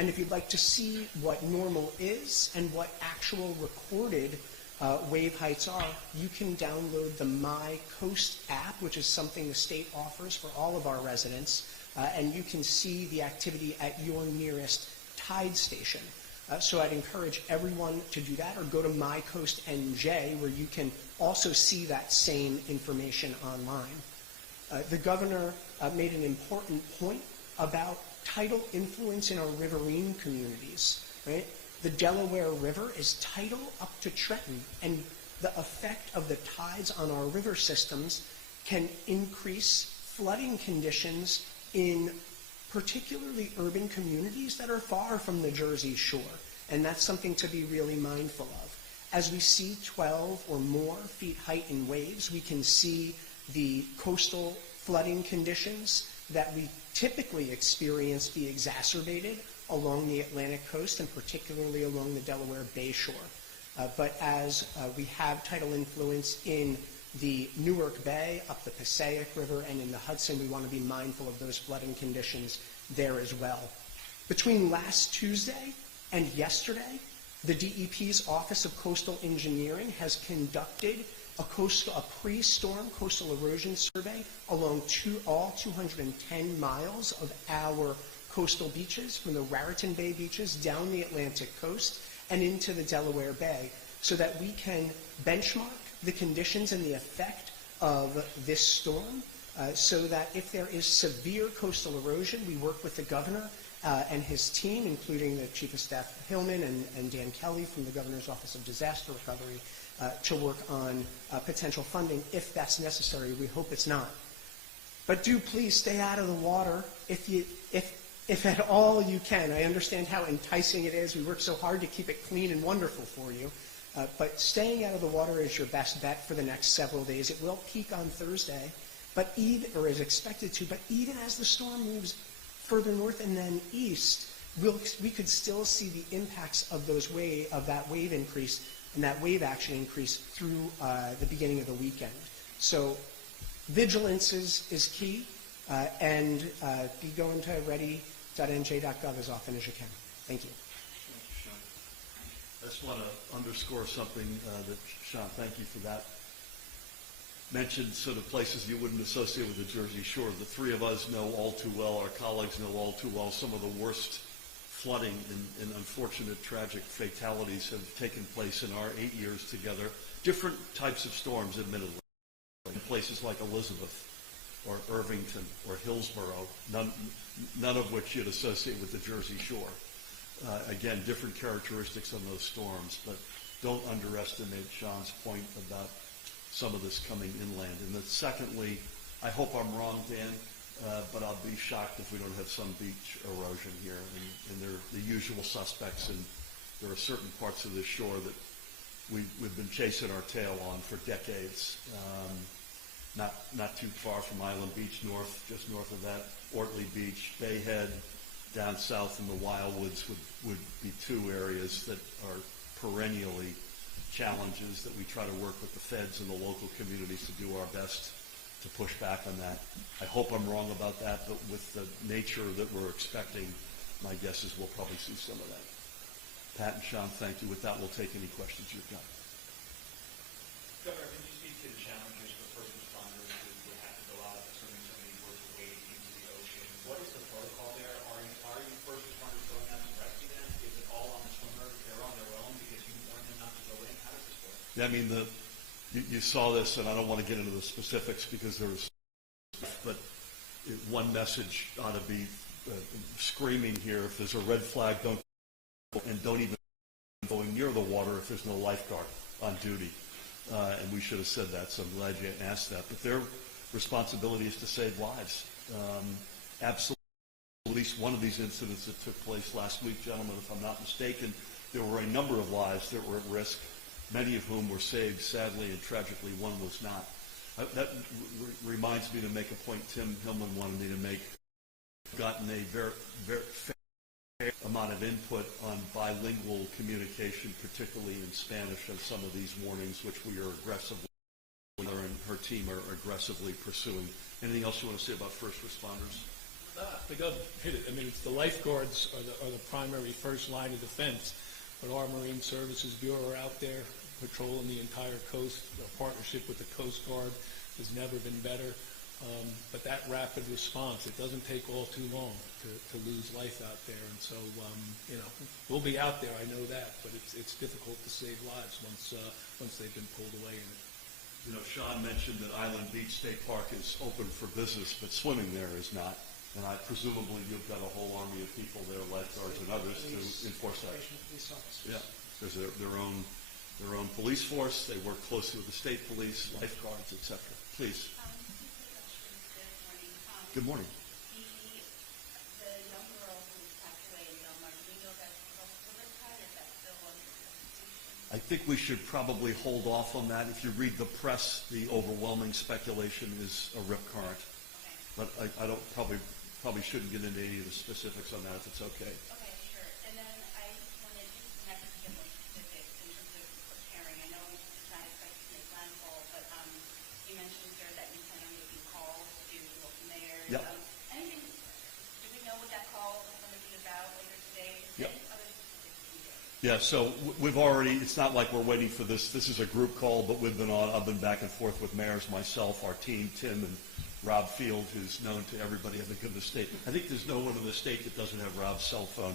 And if you'd like to see what normal is and what actual recorded wave heights are, you can download the My Coast app, which is something the state offers for all of our residents, and you can see the activity at your nearest tide station. So I'd encourage everyone to do that, or go to My Coast NJ, where you can also see that same information online. The governor made an important point about tidal influence in our riverine communities, right? The Delaware River is tidal up to Trenton, and the effect of the tides on our river systems can increase flooding conditions in particularly urban communities that are far from the Jersey Shore, and that's something to be really mindful of. As we see 12 or more feet height in waves, we can see the coastal flooding conditions that we typically experience be exacerbated along the Atlantic coast, and particularly along the Delaware Bay shore. But as we have tidal influence in the Newark Bay, up the Passaic River, and in the Hudson, we want to be mindful of those flooding conditions there as well. Between last Tuesday and yesterday, the DEP's Office of Coastal Engineering has conducted a pre-storm coastal erosion survey along all 210 miles of our coastal beaches, from the Raritan Bay beaches down the Atlantic coast and into the Delaware Bay, so that we can benchmark the conditions and the effect of this storm, so that if there is severe coastal erosion, we work with the governor and his team, including the Chief of Staff Hillman and Dan Kelly from the Governor's Office of Disaster Recovery, to work on potential funding if that's necessary. We hope it's not. But do please stay out of the water if at all you can. I understand how enticing it is. We work so hard to keep it clean and wonderful for you. But staying out of the water is your best bet for the next several days. It will peak on Thursday, or is expected to, but even as the storm moves further north and then east, we could still see the impacts of that wave increase and that wave action increase through the beginning of the weekend. So vigilance is key, and be going to ready.nj.gov as often as you can. Thank you. Thank you, Sean. I just want to underscore something that, Sean, thank you for that. Mentioned sort of places you wouldn't associate with the Jersey Shore. The three of us know all too well, our colleagues know all too well, some of the worst flooding and unfortunate tragic fatalities have taken place in our 8 years together. Different types of storms, admittedly. In places like Elizabeth or Irvington or Hillsborough, none of which you'd associate with the Jersey Shore. Again, different characteristics on those storms, but don't underestimate Sean's point about some of this coming inland. And then secondly, I hope I'm wrong, Dan, but I'll be shocked if we don't have some beach erosion here. And they're the usual suspects, and there are certain parts of the shore that we've been chasing our tail on for decades. Not too far from Island Beach just north of that, Ortley Beach, Bay Head, down south in the Wildwoods would be two areas that are perennially challenges that we try to work with the feds and the local communities to do our best to push back on that. I hope I'm wrong about that, but with the nature that we're expecting, my guess is we'll probably see some of that. Pat and Sean, thank you. With that, we'll take any questions you've got. Governor, can you speak to the challenges for first responders who have to go out, assuming somebody were to wade into the ocean? What is the protocol there? Are you first responders going out to rescue them? Is it all on the swimmer? They're on their own because you warned them not to go in? How does this work? Yeah, I mean, you saw this, and I don't want to get into the specifics because there's, but one message ought to be screaming here: if there's a red flag, don't even go near the water if there's no lifeguard on duty. And we should have said that, so I'm glad you asked that. But their responsibility is to save lives. Absolutely. At least one of these incidents that took place last week, gentlemen, if I'm not mistaken, there were a number of lives that were at risk, many of whom were saved, sadly and tragically. One was not. That reminds me to make a point Tim Hillman wanted me to make. I've gotten a very fair amount of input on bilingual communication, particularly in Spanish, on some of these warnings, which we are aggressively, her and her team are aggressively pursuing. Anything else you want to say about first responders? The Gov hit it. I mean, it's the lifeguards are the primary first line of defense, but our Marine Services Bureau are out there patrolling the entire coast. Our partnership with the Coast Guard has never been better. But that rapid response, it doesn't take all too long to lose life out there. And so, we'll be out there, I know that, but it's difficult to save lives once they've been pulled away in it. You know, Sean mentioned that Island Beach State Park is open for business, but swimming there is not. And presumably you've got a whole army of people there, lifeguards and others, to enforce that. Yeah, there's their own police force. They work closely with the state police, lifeguards, etc. Please. Good morning. The young girl who was passed away in Belmar, do we know that Riverside, or is that still under investigation? I think we should probably hold off on that. If you read the press, the overwhelming speculation is a rip current. Okay. But I don't probably shouldn't get into any of the specifics on that if it's okay. Okay, sure. And then I just wanted to have to get more specifics in terms of preparing. I know it's not expected to make landfall, but you mentioned, sir, that you plan on making calls to local mayors. Yep. Anything, do we know what that call is going to be about later today? Yep. Any other specifics you get? Yeah, so we've already, it's not like we're waiting for this. This is a group call, but I've been back and forth with mayors, myself, our team, Tim, and Rob Field, who's known to everybody in the state. I think there's no one in the state that doesn't have Rob's cell phone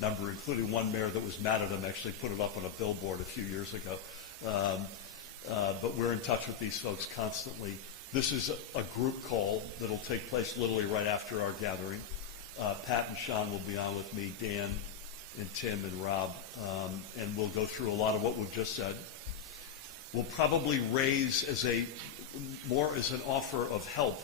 number, including one mayor that was mad at him, actually put it up on a billboard a few years ago. But we're in touch with these folks constantly. This is a group call that'll take place literally right after our gathering. Pat and Sean will be on with me, Dan and Tim and Rob, and we'll go through a lot of what we've just said. We'll probably raise more as an offer of help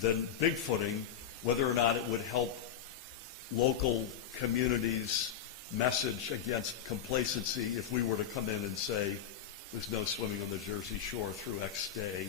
than Bigfooting, whether or not it would help local communities message against complacency if we were to come in and say there's no swimming on the Jersey Shore through X day.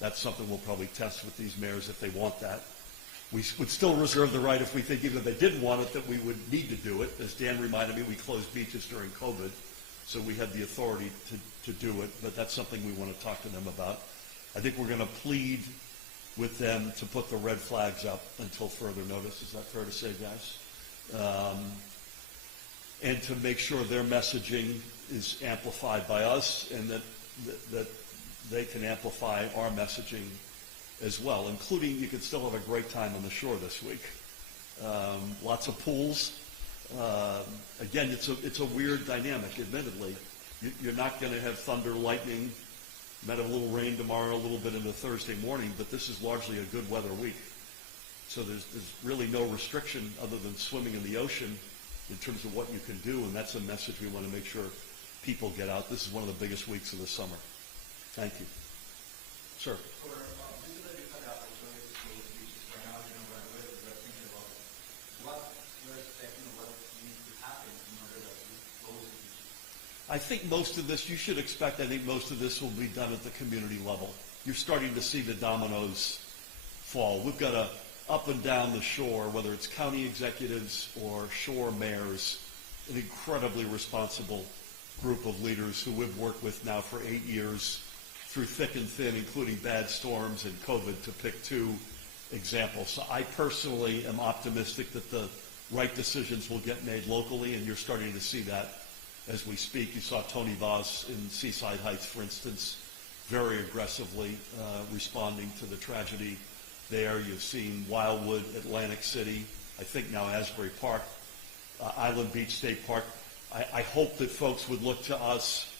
That's something we'll probably test with these mayors if they want that. We would still reserve the right, if we think even if they didn't want it, that we would need to do it. As Dan reminded me, we closed beaches during COVID, so we had the authority to do it, but that's something we want to talk to them about. I think we're going to plead with them to put the red flags up until further notice. Is that fair to say, guys? And to make sure their messaging is amplified by us, and that they can amplify our messaging as well, including you can still have a great time on the shore this week. Lots of pools. Again, it's a weird dynamic, admittedly. You're not going to have thunder, lightning. You might have a little rain tomorrow, a little bit into Thursday morning, but this is largely a good weather week. So there's really no restriction other than swimming in the ocean in terms of what you can do, and that's a message we want to make sure people get out. This is one of the biggest weeks of the summer. Thank you. Sir. I think most of this, you should expect, I think most of this will be done at the community level. You're starting to see the dominoes fall. We've got up and down the shore, whether it's county executives or shore mayors, an incredibly responsible group of leaders who we've worked with now for 8 years through thick and thin, including bad storms and COVID, to pick two examples. So I personally am optimistic that the right decisions will get made locally, and you're starting to see that as we speak. You saw Tony Vaz in Seaside Heights, for instance, very aggressively responding to the tragedy there. You've seen Wildwood, Atlantic City, I think now Asbury Park, Island Beach State Park. I hope that folks would look to us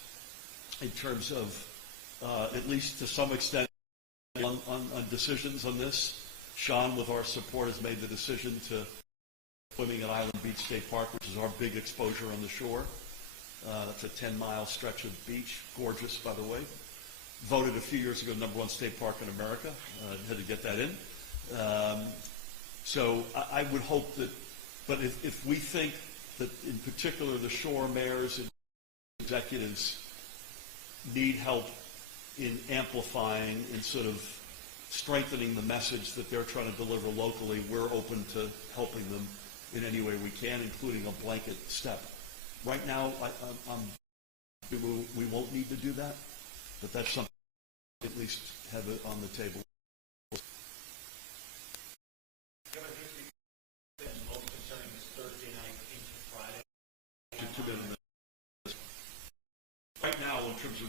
in terms of, at least to some extent, on decisions on this. Sean, with our support, has made the decision to swimming at Island Beach State Park, which is our big exposure on the shore. That's a 10-mile stretch of beach, gorgeous, by the way. Voted a few years ago #1 state park in America. Had to get that in. So I would hope that, but if we think that in particular the shore mayors and executives need help in amplifying and sort of strengthening the message that they're trying to deliver locally, we're open to helping them in any way we can, including a blanket step. Right now, we won't need to do that, but that's something at least have it on the table. Governor, terms of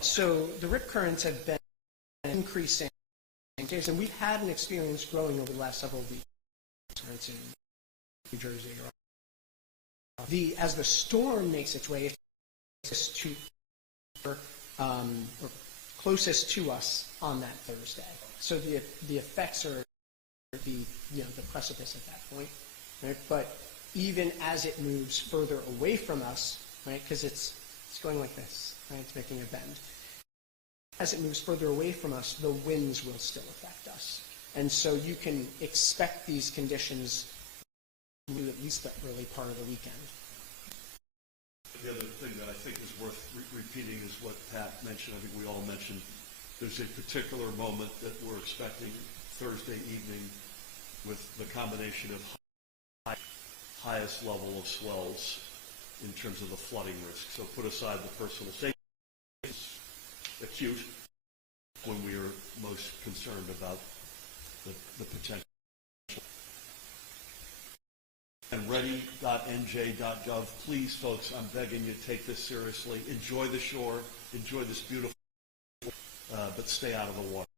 So the rip currents have been increasing, and we've had an experience growing over the last several weeks. Currents in New Jersey. As the storm makes its way closest to us on that Thursday. So the effects are the precipice at that point, right? But even as it moves further away from us, right? Because it's going like this, right? It's making a bend. As it moves further away from us, the winds will still affect us, and so you can expect these conditions to at least the early part of the weekend. The other thing that I think is worth repeating is what Pat mentioned. I think we all mentioned there's a particular moment that we're expecting Thursday evening with the combination of highest level of swells in terms of the flooding risk. So put aside the personal safety, it's acute when we are most concerned about the potential. And ready.nj.gov. Please, folks, I'm begging you, take this seriously. Enjoy the shore. Enjoy this beautiful, but stay out of the water.